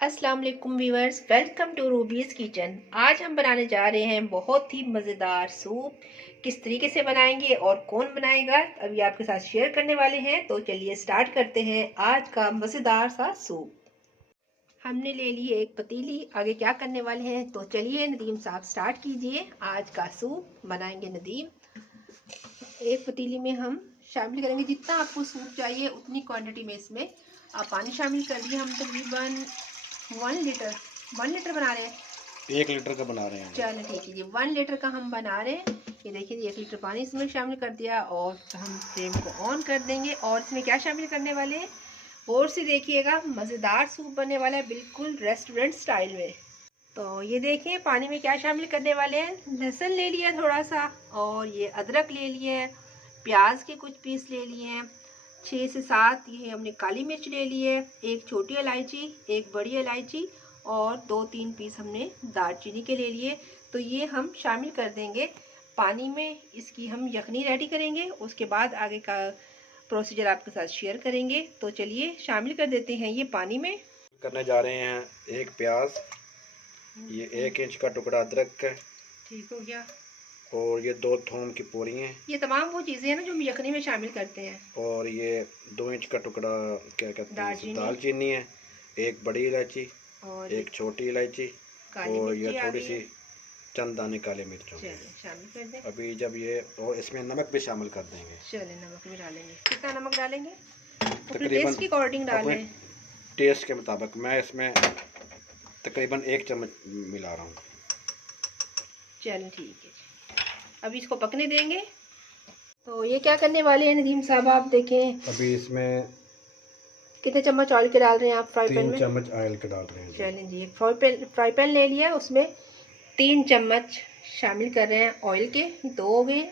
अस्सलाम वालेकुम viewers, welcome to Ruby's kitchen. आज हम बनाने जा रहे हैं बहुत ही मज़ेदार सूप। किस तरीके से बनाएंगे और कौन बनाएगा अभी आपके साथ शेयर करने वाले हैं। तो चलिए स्टार्ट करते हैं आज का मज़ेदार सा सूप। हमने ले ली एक पतीली। आगे क्या करने वाले हैं तो चलिए नदीम साहब स्टार्ट कीजिए। आज का सूप बनाएंगे नदीम। एक पतीली में हम शामिल करेंगे जितना आपको सूप चाहिए उतनी क्वांटिटी में इसमें आप पानी शामिल कर दिए। हम तकरीबन 1 लीटर बना रहे हैं। 1 लीटर का बना रहे हैं। चलो ठीक है जी, 1 लीटर का हम बना रहे हैं। ये देखिए 1 लीटर पानी इसमें शामिल कर दिया और हम फ्लेम को ऑन कर देंगे। और इसमें क्या शामिल करने वाले हैं और से देखिएगा, मज़ेदार सूप बनने वाला है बिल्कुल रेस्टोरेंट स्टाइल में। तो ये देखिए पानी में क्या शामिल करने वाले हैं। लहसुन ले लिया थोड़ा सा, और ये अदरक ले लिए है, प्याज के कुछ पीस ले लिए हैं, 6 से 7 ये हमने काली मिर्च ले ली है, एक छोटी इलायची, एक बड़ी इलायची और 2-3 पीस हमने दालचीनी के ले लिए। तो ये हम शामिल कर देंगे पानी में। इसकी हम यखनी रेडी करेंगे, उसके बाद आगे का प्रोसीजर आपके साथ शेयर करेंगे। तो चलिए शामिल कर देते हैं ये पानी में। करने जा रहे हैं एक प्याज, ये 1 इंच का टुकड़ा अदरक का, ठीक हो गया, और ये 2 थूम की पूरी हैं। ये तमाम वो चीज़ें हैं ना जो हम यखनी में शामिल करते हैं। और ये 2 इंच का टुकड़ा क्या कहते हैं दालचीनी है, एक बड़ी इलायची और एक छोटी इलायची, और ये थोड़ी सी चंद दाने काले मिर्चों शामिल कर दें। अभी जब ये, और इसमें नमक भी शामिल कर देंगे। चलिए नमक भी डालेंगे। कितना नमक डालेंगे? तकरीबन टेस्ट के अकॉर्डिंग डालें, टेस्ट के मुताबिक। मैं इसमें तकरीबन 1 चम्मच मिला रहा हूँ। चलिए ठीक है जी, अभी इसको पकने देंगे। तो ये क्या करने वाले हैं नदीम साहब, आप देखें। अभी इसमें कितने चम्मच ऑयल के डाल रहे हैं आप फ्राई पैन में? 3 चम्मच ऑयल के डाल रहे हैं। चलिए जी, एक फ्राई पैन ले लिया, उसमें 3 चम्मच शामिल कर रहे हैं ऑयल के। 2 हो गए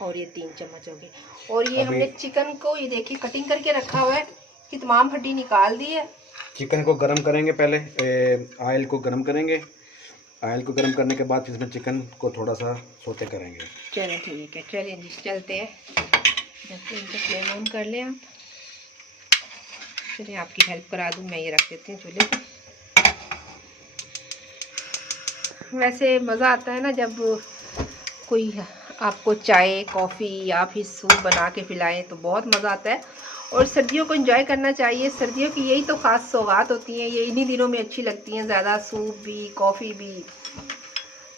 और ये 3 चम्मच हो गए। और ये हमने चिकन को ये देखिए कटिंग करके रखा हुआ है कि तमाम हड्डी निकाल दी है। चिकन को गरम करेंगे, पहले ऑयल को गरम करेंगे। ऑयल को गरम करने के बाद इसमें चिकन को थोड़ा सा सोते करेंगे। चलिए ठीक है, चलिए जी चलते हैं। जब फ्लेम ऑन कर लें आप। चलिए आपकी हेल्प करा दूँ, मैं ये रख देती हूँ चूल्हे पे। वैसे मज़ा आता है ना जब कोई आपको चाय कॉफ़ी या फिर सूप बना के पिलाएं, तो बहुत मज़ा आता है। और सर्दियों को एंजॉय करना चाहिए। सर्दियों की यही तो ख़ास सौगात होती हैं, ये इन्हीं दिनों में अच्छी लगती हैं ज़्यादा, सूप भी कॉफ़ी भी।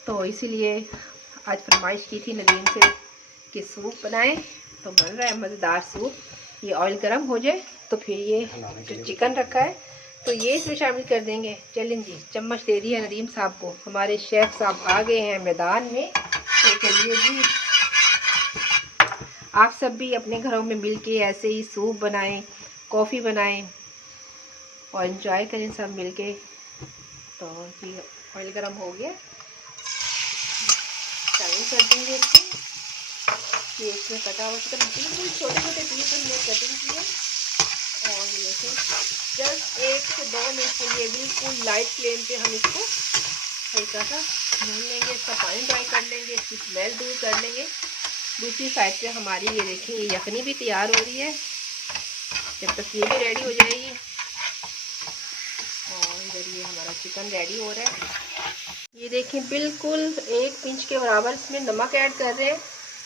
तो इसीलिए आज फरमाइश की थी नदीम से कि सूप बनाएं। तो बन रहा है मज़ेदार सूप। ये ऑयल गर्म हो जाए तो फिर ये जो चिकन रखा है तो ये इसमें शामिल कर देंगे। चलें जी, चम्मच दे दिया नदीम साहब को। हमारे शेफ़ साहब आ गए हैं मैदान में। तो चलिए जी, आप सब भी अपने घरों में मिल के ऐसे ही सूप बनाएं, कॉफ़ी बनाएं और एंजॉय करें सब मिल के। तो जी ऑयल गर्म हो गया, शामिल कर देंगे इसको। ये इसमें कटा हुआ चिकन बिल्कुल छोटे छोटे पीस हमने कटिंग किए। और ये जस्ट 1 से 2 मिनट के लिए बिल्कुल लाइट फ्लेम पे हम इसको हल्का सा भून लेंगे। इसका पानी ड्राई कर लेंगे, इसकी स्मेल दूर कर लेंगे। दूसरी साइड पे हमारी ये देखिए ये यखनी भी तैयार हो रही है। जब तक ये भी रेडी हो जाएगी, और इधर ये हमारा चिकन रेडी हो रहा है। ये देखिए बिल्कुल 1 पिंच के बराबर इसमें नमक ऐड कर रहे हैं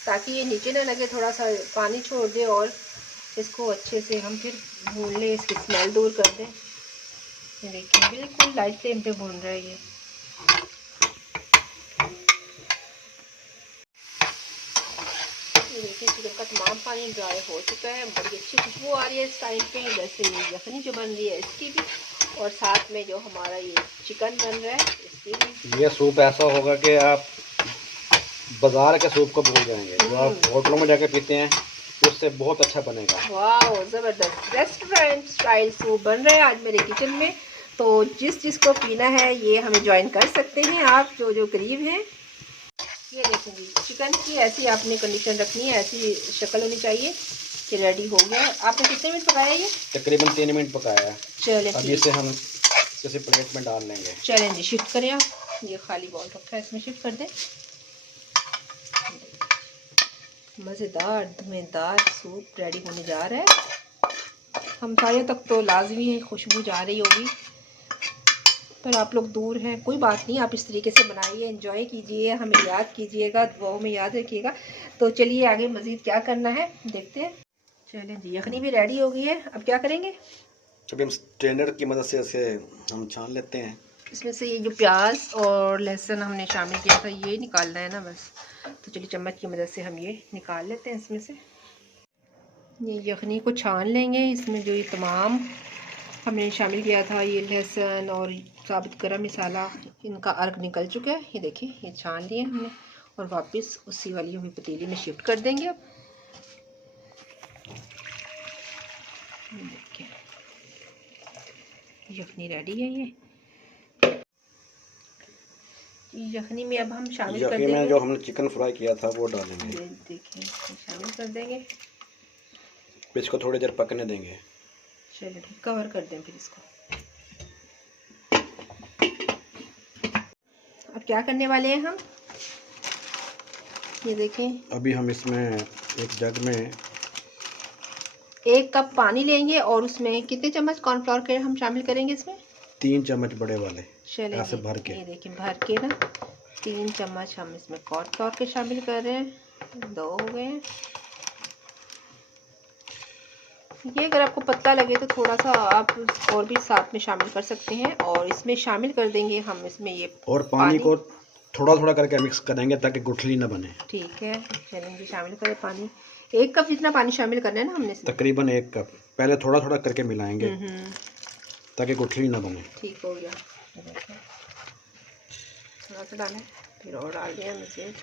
ताकि ये नीचे ना लगे, थोड़ा सा पानी छोड़ दे और इसको अच्छे से हम फिर भून लें, इसकी स्मेल दूर कर दें। ये देखिए बिल्कुल लाइट फ्लेम पे भून रहा है ये। देखिए चिकन का तमाम पानी ड्राई हो चुका है, बड़ी अच्छी खुशबू आ रही है इस टाइम पे। जैसे ये यखनी जो बन रही है इसकी भी, और साथ में जो हमारा ये चिकन बन रहा है इसकी भी। ये सूप ऐसा होगा कि आप बाजार के सूप को भूल जाएंगे, जो आप होटलों में जाके पीते हैं उससे बहुत अच्छा बनेगा। वाह ज़बरदस्त रेस्टोरेंट स्टाइल सूप बन रहा है आज मेरे किचन में। तो जिसको पीना है ये हमें ज्वाइन कर सकते हैं आप जो करीब हैं। ये देखेंगे चिकन की ऐसी आपने कंडीशन रखनी है, ऐसी शक्ल होनी चाहिए कि रेडी हो गया। आपने कितने मिनट पकाया ये? तकरीबन 3 मिनट पकाया है। चलें अब इसे हम किसी प्लेट में डाल लेंगे। चलें जी, शिफ्ट करें आप। ये खाली बॉल रखा है, इसमें शिफ्ट कर दें। मज़ेदार धुएंदार सूप रेडी होने जा रहा है। हमसायों तक तो लाजमी है खुशबू जा रही होगी, पर आप लोग दूर हैं, कोई बात नहीं, आप इस तरीके से बनाइए, एंजॉय कीजिए, हमें याद कीजिएगा, दुआओं में याद रखिएगा। तो चलिए आगे मज़ीद क्या करना है देखते हैं। चलें जी, यखनी भी रेडी हो गई है, अब क्या करेंगे? अभी हम स्ट्रेनर की मदद से इसे हम छान लेते हैं। इसमें से ये जो प्याज और लहसुन हमने शामिल किया था ये निकालना है ना बस। तो चलिए चम्मच की मदद से हम ये निकाल लेते हैं इसमें से। ये यखनी को छान लेंगे, इसमें जो ये तमाम हमने शामिल किया था, ये लहसुन और साबुत गरम मसाला, इनका अर्क निकल चुका है। ये देखिए, ये छान लिए हमने और वापस उसी वाली हमें पतीली में शिफ्ट कर देंगे। अब देखिए यखनी रेडी है। ये यखनी में अब हम शामिल कर देंगे जो हमने चिकन फ्राई किया था वो डालेंगे। ये देखिए शामिल कर देंगे, इसको थोड़ी देर पकने देंगे। चलिए कवर कर दें फिर इसको। अब क्या करने वाले हैं हम, ये देखें, अभी हम इसमें एक जग में 1 कप पानी लेंगे और उसमें कितने चम्मच कॉर्नफ्लोर के हम शामिल करेंगे इसमें? 3 चम्मच बड़े वाले, चलिए ऐसे भर के। ये देखिए भर के ना 3 चम्मच हम इसमें कॉर्नफ्लोर के शामिल कर रहे हैं। 2 हो गए। ये अगर आपको पतला लगे तो थोड़ा सा आप और भी साथ में शामिल कर सकते हैं। और इसमें शामिल कर देंगे हम इसमें ये और पानी को थोड़ा थोड़ा करके मिक्स करेंगे ताकि गुठली ना बने। ठीक है, चलेंगे शामिल करें पानी। 1 कप जितना पानी शामिल करना है ना हमने इसमें। तकरीबन 1 कप। पहले थोड़ा थोड़ा करके मिलाएंगे ताकि गुठली ना बने। ठीक हो गया, थोड़ा सा डालें फिर और डाल दिया मज़ीद।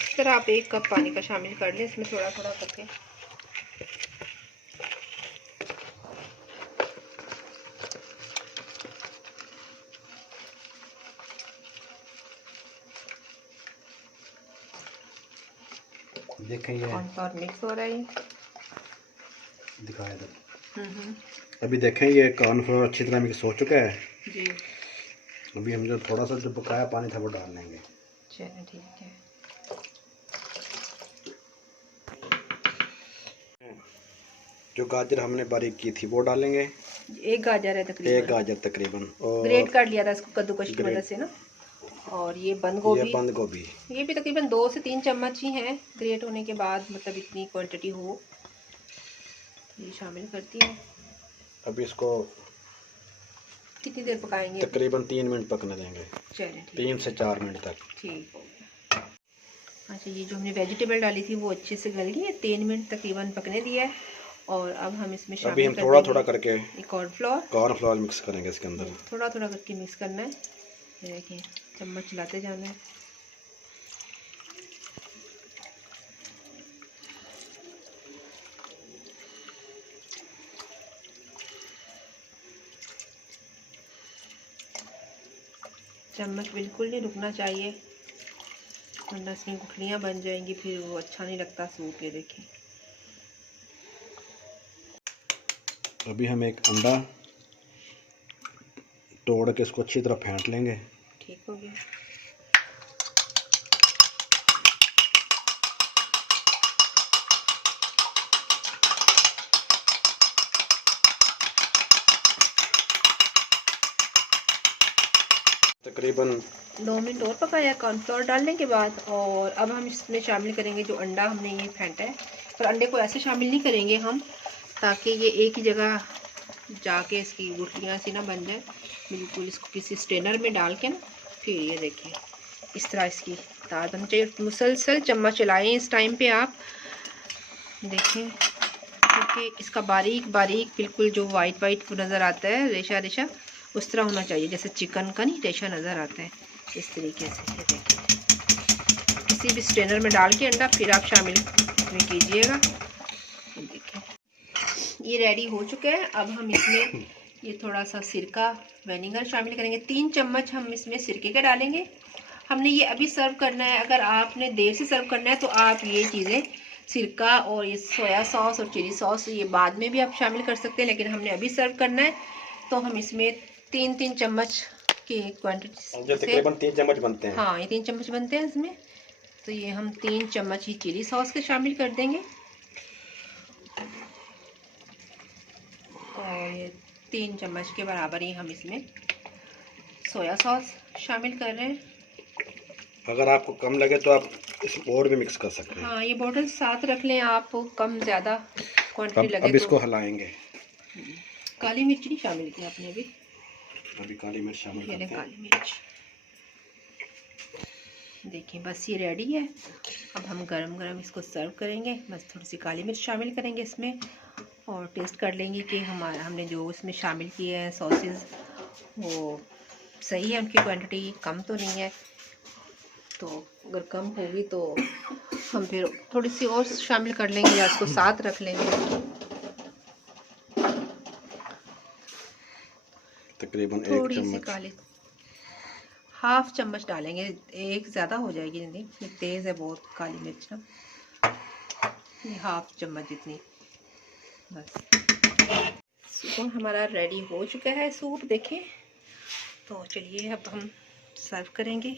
इस तरह आप 1 कप पानी का शामिल कर लें, इसमें थोड़ा थोड़ा करके। देखें ये कॉर्नफ्लोर मिक्स हो रहा है, दिखाया था। अभी देखें ये कॉर्नफ्लोर अच्छी तरह मिक्स हो चुका है जी। अभी हम जो थोड़ा सा जो बकाया पानी था वो डाल लेंगे। चलिए ठीक है। जो गाजर हमने बारीक की थी वो डालेंगे। 1 गाजर है तकरीबन। 1 गाजर तकरीबन। और ग्रेट कर लिया था इसको कद्दूकश की मदद से ना। और ये बंद गोभी, ये भी तकरीबन 2 से 3 चम्मच ही हैं ग्रेट होने के बाद, मतलब इतनी क्वांटिटी हो। ये शामिल करती है। अभी इसको कितनी देर पकाएंगे? तकरीबन 3 मिनट पकने देंगे। चलिए 3 से 4 मिनट तक। ठीक हो गया। अच्छा, ये जो हमने वेजिटेबल डाली थी वो अच्छे से गल गई है, 3 मिनट तकरीबन पकने दिया है। और अब हम इसमें शामिल अभी हम थोड़ा थोड़ा करके कॉर्नफ्लोर मिक्स करेंगे इसके अंदर। थोड़ा थोड़ा करके मिक्स करना है। ये देखिए चम्मच चलाते जाना है। चम्मच बिल्कुल नहीं रुकना चाहिए वरना इसमें गुठलियाँ बन जाएंगी, फिर वो अच्छा नहीं लगता सूप। ये देखिए अभी हम एक अंडा तोड़ के इसको अच्छी तरह फेंट लेंगे। ठीक हो गया। तकरीबन 2 मिनट और पकाया कॉर्नफ्लोर डालने के बाद। और अब हम इसमें शामिल करेंगे जो अंडा हमने ये फेंटा है। पर अंडे को ऐसे शामिल नहीं करेंगे हम ताकि ये एक ही जगह जाके इसकी गुठलियाँ सी ना बन जाए। बिल्कुल इसको किसी स्ट्रेनर में डाल के ना, फिर ये देखिए इस तरह इसकी तार बननी चाहिए। मुसलसल चम्मच चलाएं इस टाइम पे आप देखें, क्योंकि इसका बारीक बारीक बिल्कुल जो वाइट वाइट नज़र आता है रेशा रेशा, उस तरह होना चाहिए जैसे चिकन का नहीं रेशा नज़र आता है, इस तरीके से। ये देखिए किसी भी स्ट्रेनर में डाल के अंडा फिर आप शामिल कीजिएगा। देखिए ये रेडी हो चुका है। अब हम इसमें ये थोड़ा सा सिरका विनेगर शामिल करेंगे। 3 चम्मच हम इसमें सिरके के डालेंगे। हमने ये अभी सर्व करना है, अगर आपने देर से सर्व करना है तो आप ये चीज़ें सिरका और ये सोया सॉस और चिली सॉस ये बाद में भी आप शामिल कर सकते हैं, लेकिन हमने अभी सर्व करना है तो हम इसमें 3-3 चम्मच की क्वान्टिटी, तकरीबन 3 चम्मच बनते हैं। हाँ ये 3 चम्मच बनते हैं इसमें। तो ये हम 3 चम्मच ही चिली सॉस के शामिल कर देंगे। और ये 3 चम्मच के बराबर ही हम इसमें सोया सॉस शामिल कर रहे हैं। अगर आपको कम लगे तो आप इसमें और भी मिक्स कर सकते हैं। हाँ, ये बॉटल साथ रख लें आप, कम ज़्यादा क्वांटिटी लगे अब तो। इसको हिलाएंगे। काली मिर्च नहीं शामिल की आपने अभी काली मिर्च शामिल करते हैं। काली मिर्च देखिए, बस ये रेडी है। अब हम गरम गरम इसको सर्व करेंगे। बस थोड़ी सी काली मिर्च शामिल करेंगे इसमें और टेस्ट कर लेंगे कि हमने जो इसमें शामिल किए हैं सॉसेस वो सही है, उनकी क्वांटिटी कम तो नहीं है। तो अगर कम होगी तो हम फिर थोड़ी सी और शामिल कर लेंगे या इसको साथ रख लेंगे। तकरीबन थोड़ी 1 सी चम्मच, काली, हाफ चम्मच डालेंगे, एक ज़्यादा हो जाएगी, नहीं तेज़ है बहुत काली मिर्च ना, हाफ चम्मच जितनी बस। सूप हमारा रेडी हो चुका है, सूप देखें। तो चलिए अब हम सर्व करेंगे,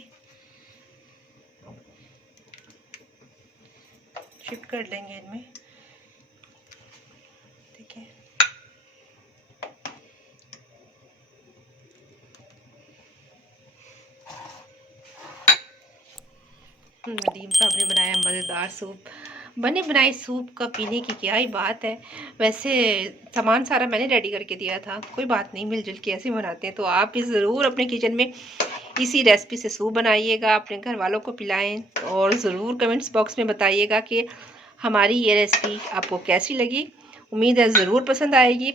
शिफ्ट कर लेंगे इनमें। देखिए नदीम साहब ने बनाया मज़ेदार सूप। बने बनाए सूप का पीने की क्या ही बात है। वैसे सामान सारा मैंने रेडी करके दिया था, कोई बात नहीं, मिलजुल के ऐसे बनाते हैं। तो आप भी ज़रूर अपने किचन में इसी रेसिपी से सूप बनाइएगा, अपने घर वालों को पिलाएं और ज़रूर कमेंट्स बॉक्स में बताइएगा कि हमारी ये रेसिपी आपको कैसी लगी। उम्मीद है ज़रूर पसंद आएगी।